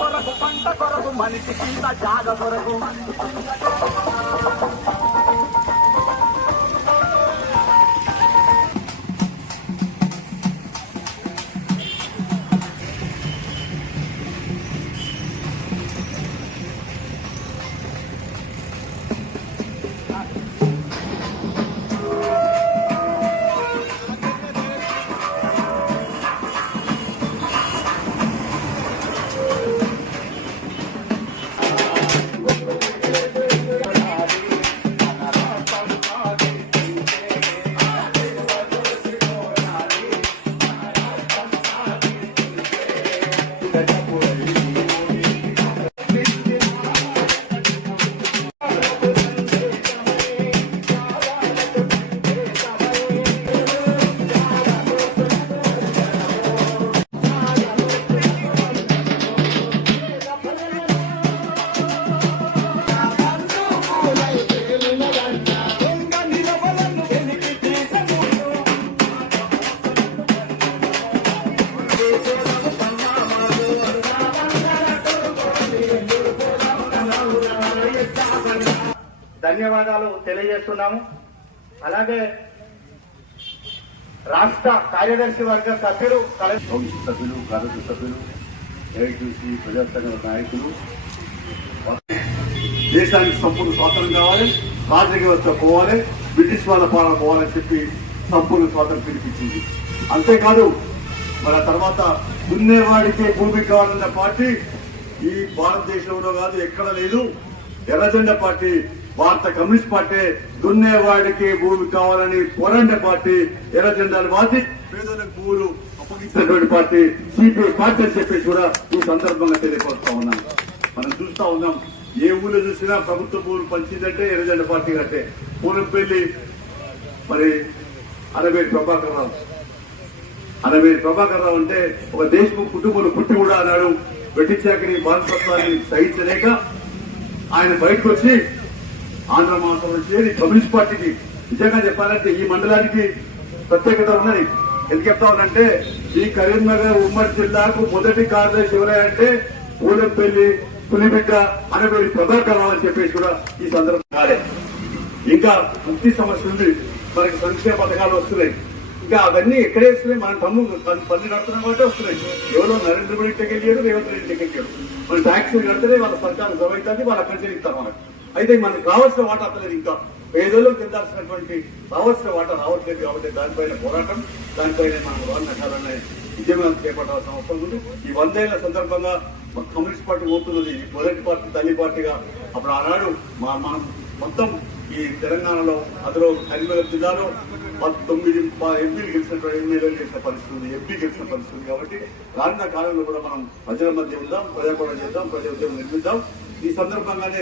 కొరకు పంట కొరకు మనిషి కింద జాగ కొరకు ధన్యవాదాలు తెలియజేస్తున్నాము. అలాగే రాష్ట్ర కార్యదర్శి వర్గ సభ్యులు, కౌన్సిల్ సభ్యులు, కార్యదర్శి సభ్యులు, ఏఐటీసీ ప్రజాసంఘ నాయకులు, దేశానికి సంపూర్ణ స్వాతంత్రం కావాలి, రాజకీయ వ్యవస్థ పోవాలి, బ్రిటిష్ వాళ్ళ పాలన పోవాలని చెప్పి సంపూర్ణ స్వాతంత్రం పిలిపించింది. అంతేకాదు మన తర్వాత దున్నేవాడికే భూమి కావాలన్న పార్టీ ఈ భారతదేశంలో కాదు, ఎక్కడ లేదు. ఎర్రజెండా పార్టీ, భారత కమ్యూనిస్ట్ పార్టీ దున్నేవాడికి భూమి కావాలని పోరాడే పార్టీ, ఎర్రజెండాలు మార్చి పేదలకు భూములు అప్పగించినటువంటి పార్టీ సిపిఐ పార్టీ అని చెప్పేసి కూడా ఈ సందర్భంగా తెలియపరుస్తా ఉన్నాం. మనం చూస్తా ఉన్నాం, ఏ ఊళ్ళో చూసినా ప్రభుత్వ భూములు పంచిందంటే ఎర్రజెండా పార్టీ కంటే. పూలంపల్లి మరి అనవేటి ప్రభాకర్ రావు అంటే ఒక దేశముఖ్ కుటుంబంలో పుట్టి కూడా అన్నాడు. బ్రిటిష్ చాకరీ బానిసత్వాన్ని సహించలేక ఆయన బయటకు వచ్చి ఆంధ్ర మహాసభలో చేరి కమ్యూనిస్ట్ పార్టీకి, నిజంగా చెప్పాలంటే ఈ మండలానికి ప్రత్యేకత ఉన్నది. ఎందుకు చెప్తా ఉన్నానంటే ఈ కరీంనగర్ ఉమ్మడి జిల్లాకు మొదటి కార్యదర్శి ఎవరంటే పూలంపల్లి పులిబిడ్డ అనవేటి ప్రభాకర్ రావు అని చెప్పేసి కూడా ఈ సందర్భంగా. ఇంకా ముక్తి సమస్య ఉంది, మనకి సంక్షేమ పథకాలు వస్తున్నాయి. ఇంకా అవన్నీ ఎక్కడే వస్తున్నాయి, మన పన్ను కడుతున్నాం కాబట్టి వస్తున్నాయి. ఎవరో నరేంద్ర మోడీ టికెట్ రేవంత్ రెడ్డి టికెట్ మన ట్యాక్సీలు కడితేనే వాళ్ళ సర్కారు జరుగుతుంది, వాళ్ళ కంచెలు ఇస్తారు మనకు. అయితే మనకు రావాల్సిన వాటా అతలేదు, ఇంకా పేదోళ్ళకి చెందాల్సినటువంటి రావాల్సిన వాటా రావట్లేదు. కాబట్టి దానిపైన పోరాటం, దానిపైన మనం రకాలనే ఉద్యమం చేపట్టాల్సిన అవసరం ఉంది. ఈ 100 ఏళ్ల సందర్భంగా కమ్యూనిస్ట్ పార్టీ పోతున్నది మొదటి పార్టీ, తల్లి పార్టీగా. అప్పుడు ఆనాడు మనం మొత్తం ఈ తెలంగాణలో, అందులో కరీంనగర్ జిల్లాలో 19 ఎంపీలు గెలిచినటువంటి ఎమ్మెల్యేలు గెలిచిన పరిస్థితి ఉంది, ఎంపీ గెలిచిన పరిస్థితి ఉంది. కాబట్టి రానున్న కాలంలో కూడా మనం ప్రజల మధ్య ఉందాం, ప్రజాపాలన చేద్దాం, ప్రజా ఉద్యమం నిర్మిద్దాం. ఈ సందర్భంగానే